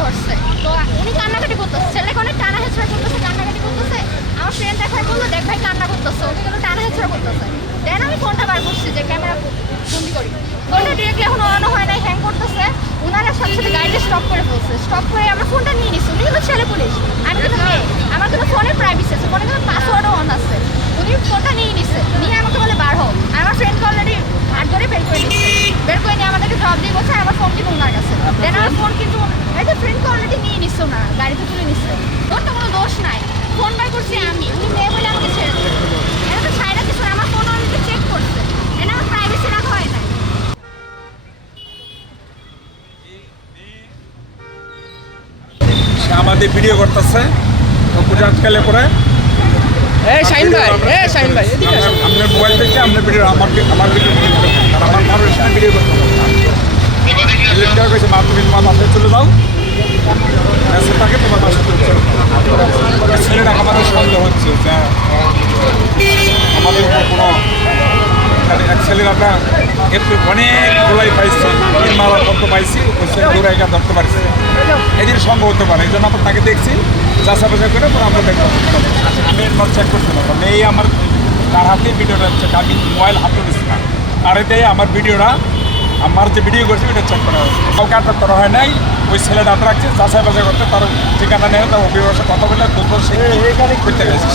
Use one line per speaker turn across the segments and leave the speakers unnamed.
ধরছে। তো উনি কান্নাকাটি করতেছে। ছেলেকে অনেক টানা হেঁচড়া করতেছে, কান্নাকাটি করতেছে। আমার ফ্রেন্ড দেখায় বলল, দেখ ভাই, কান্না করতেছে। ওকে গেলো টানা হেঁচড়া করতেছে। দেন আমি ফোনটা বার করছি যে, ক্যামেরা বন্দি করি। ফোনটা ডিরেক্টলি এখন অন হয় নাই হ্যাং করতেছে। ওনারা সাথে সাথে গাড়িটা স্টপ করে ফেলছে। স্টপ করে আমার ফোনটা নিয়ে নিচ্ছে উনি হলো ছেলে পুলিশ আমি কিন্তু মেয়ে আমার কিন্তু ফোনে প্রাইভেসি আছে ফোনে কিন্তু পাসওয়ার্ডও অন আছে উনি ফোনটা নিয়ে নিচ্ছে নিয়ে আমাকে বলে বার হোক আর আমার ফ্রেন্ডকে অলরেডি হাত ধরে বের করে নিচ্ছে বের করে নিয়ে আমাদেরকে জবাব দিয়ে বলছে আমার ফোন কিন্তু ওনার কাছে দেন আমার ফোন কিন্তু এই যে ফ্রেন্ডকে অলরেডি নিয়ে নিচ্ছে ওনারা গাড়িতে তুলে নিচ্ছে তোর তো কোনো দোষ নাই ফোন বার করছি আমি। উনি মেয়ে বলে আমাকে ছেড়ে দিচ্ছে এটা তো ছাইরা কিছু আমার ফোন অলরেডি চেক করছে। এটা আমার প্রাইভেসি রাখা হয়
সে আমাদের ভিডিও করতেছে। পূজা আটকালে পরে।
এই শাইন ভাই এ শাইন ভাই এদিকে।
আপনার মোবাইল থেকে আপনার ভিডিও আমার আমার ভিডিও আর আমার মানুষ সাথে ভিডিও করতে ইলেকট্রিক কইছে মা তুমি তোমার চলে যাও। এসে থাকে তোমার বাসায় চলে যাও ছেলেটা আমাদের হচ্ছে যে আমাদের উপর কোনো এক ছেলের একটু অনেক গোলাই পাইছি, তিন মালার মতো পাইছি গিয়ে ধরতে পারছি। এদিন সঙ্গ হতে পারে, এই জন্য আমরা তাকে দেখছি যাচা বাছা করে পরে আমরা দেখলাম আমি নোট চেক করতে পারলাম এই আমার তার হাতে ভিডিওটা চেক আমি মোবাইল হাতে দিচ্ছি না। আর এতে আমার ভিডিওটা আমার যে ভিডিও করছি ওটা চেক করা হয়েছে। কাউকে আটক করা হয় নাই ওই ছেলেটা আটক রাখছে যাচাই বাছাই করতে তার ঠিকানা নেই তার অভিভাবক কথা বলে দুটো সে করতে গেছে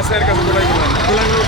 আছে এর কাছে গোলাইগুলো গোলাইগুলো